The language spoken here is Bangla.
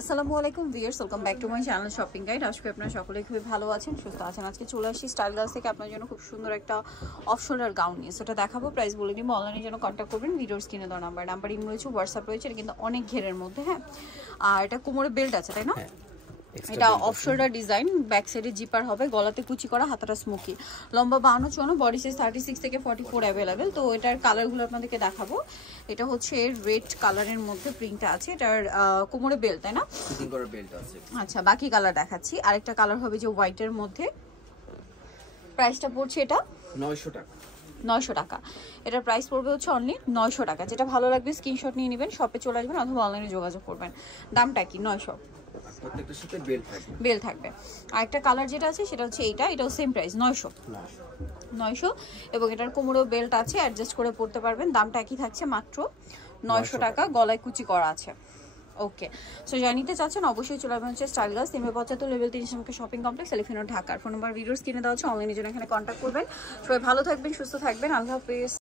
আসসালামু আলাইকুম viewers, welcome back to my channel shopping guide. আশা করি আপনারা সকলেই খুবই ভালো আছেন, সুস্থ আছেন। আজকে চলে আসি স্টাইল গার্লস থেকে আপনার জন্য খুব সুন্দর একটা অফ শোল্ডার গাউন নিয়ে, সেটা দেখাবো। প্রাইস বলে দিব। অনলাইনের জন্য কন্ট্যাক্ট করবেন, ভিডিওর স্ক্রিনে দেওয়া নাম্বার ইম রয়েছে, হোয়াটসঅ্যাপ রয়েছে। এটা কিন্তু অনেক ঘেরের মধ্যে, হ্যাঁ। আর এটা কোমরে বেল্ট আছে, তাই না? এটা অফ শোল্ডার ডিজাইন, ব্যাক সাইডে জিপার হবে, গলাতে কুচি করা, হাতাটা স্মোকি, লম্বা 52-54, বডি সাইজ 36 থেকে 44 অ্যাভেলেবেল। তো এটার কালারগুলো আপনাদেরকে দেখাবো। এটা হচ্ছে রেড কালারের মধ্যে প্রিন্টটা আছে, এটার কোমরে বেল্ট, তাই না? আচ্ছা, বাকি কালার দেখাচ্ছি। আরেকটা কালার হবে যে হোয়াইটের মধ্যে। প্রাইসটা পড়ছে এটা 900 টাকা। এটার প্রাইস পড়বে হচ্ছে অনলি 900 টাকা। যেটা ভালো লাগবে স্ক্রিনশট নিয়ে নেবেন, শপে চলে আসবেন অথবা অনলাইনে যোগাযোগ করবেন। দামটা কি? 900। প্রত্যেকটার সাথে বেল থাকবে। আরেকটা কালার যেটা আছে সেটা হচ্ছে এটাও সেম প্রাইস 900। এবং এটার কোমরেও বেল্ট আছে, অ্যাডজাস্ট করে পড়তে পারবেন। দামটা একই থাকছে, মাত্র 900 টাকা। গলায় কুচি করা আছে। ওকে, সো যা নিতে চাচ্ছেন অবশ্যই চলে আসবেন হচ্ছে style girls, 75 level 3 shopping complex, elephant road, ঢাকার। ফোন নাম্বার ভিডিওস কিনে দেওয়া হচ্ছে, অনলাইনে জন্য এখানে কন্ট্যাক্ট করবেন। সবাই ভালো থাকবেন, সুস্থ থাকবেন। আল্লাহ হাফেজ।